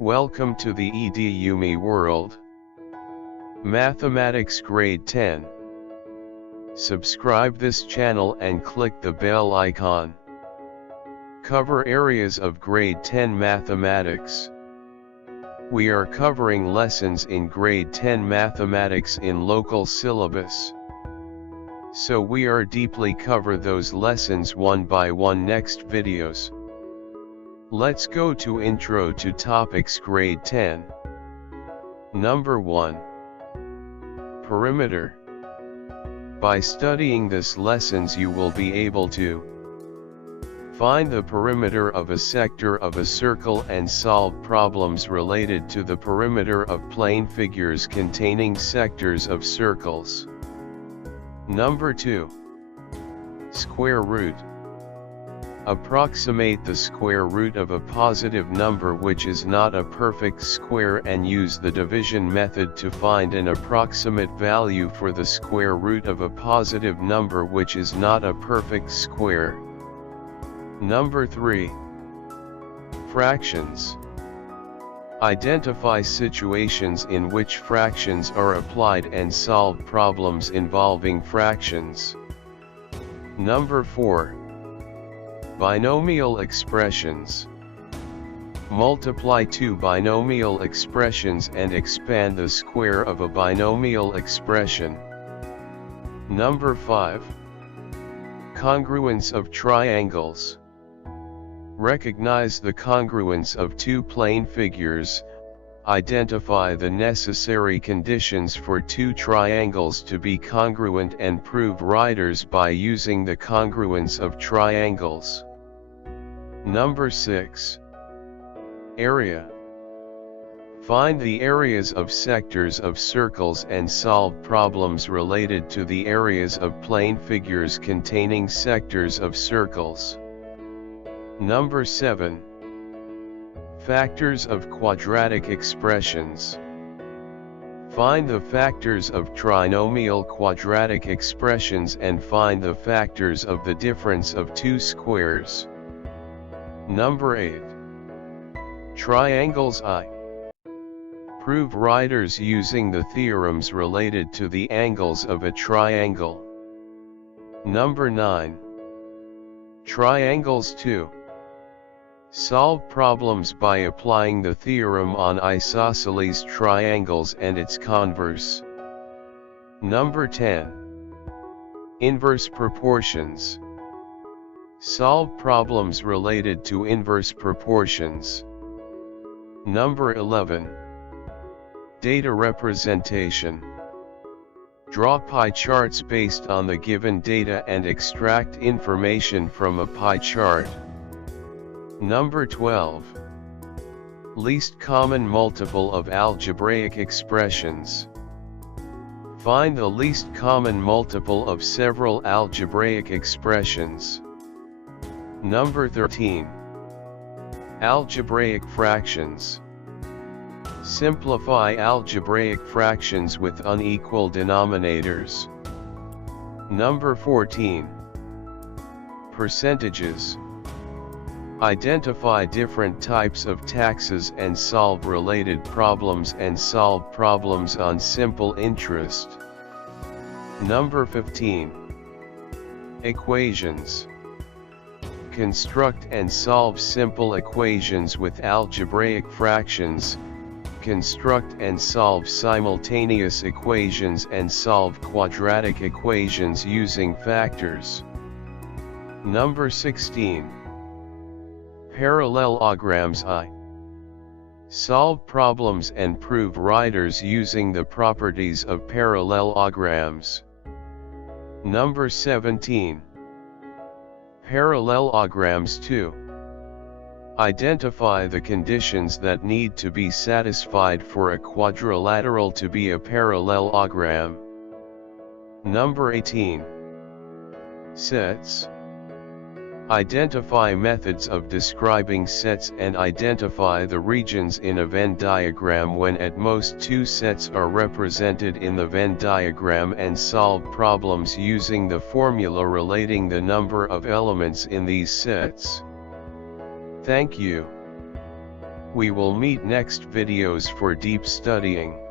Welcome to the EduMe world. Mathematics Grade 10. Subscribe this channel and click the bell icon. Cover areas of Grade 10 Mathematics. We are covering lessons in Grade 10 Mathematics in local syllabus. So we are deeply cover those lessons one by one next videos. Let's go to Intro to Topics Grade 10. Number 1. Perimeter. By studying this lessons you will be able to find the perimeter of a sector of a circle and solve problems related to the perimeter of plane figures containing sectors of circles. Number 2. Square root. Approximate the square root of a positive number which is not a perfect square and use the division method to find an approximate value for the square root of a positive number which is not a perfect square. Number 3. Fractions. Identify situations in which fractions are applied and solve problems involving fractions. Number 4. Binomial expressions. Multiply two binomial expressions and expand the square of a binomial expression. Number 5. Congruence of triangles. Recognize the congruence of two plane figures, identify the necessary conditions for two triangles to be congruent and prove riders by using the congruence of triangles. Number 6. Area. Find the areas of sectors of circles and solve problems related to the areas of plane figures containing sectors of circles. Number 7. Factors of quadratic expressions. Find the factors of trinomial quadratic expressions and find the factors of the difference of two squares. Number 8. Triangles I. Prove riders using the theorems related to the angles of a triangle. Number 9. Triangles 2. Solve problems by applying the theorem on isosceles triangles and its converse. Number 10. Inverse proportions. Solve problems related to inverse proportions. Number 11. Data representation. Draw pie charts based on the given data and extract information from a pie chart. Number 12. Least common multiple of algebraic expressions. Find the least common multiple of several algebraic expressions. Number 13. Algebraic fractions. Simplify algebraic fractions with unequal denominators. Number 14. Percentages. Identify different types of taxes and solve related problems and solve problems on simple interest. Number 15. Equations. Construct and solve simple equations with algebraic fractions, construct and solve simultaneous equations and solve quadratic equations using factors. Number 16. Parallelograms I. Solve problems and prove riders using the properties of parallelograms. Number 17. Parallelograms 2. Identify the conditions that need to be satisfied for a quadrilateral to be a parallelogram. Number 18. Sets. Identify methods of describing sets and identify the regions in a Venn diagram when at most two sets are represented in the Venn diagram and solve problems using the formula relating the number of elements in these sets. Thank you. We will meet next videos for deep studying.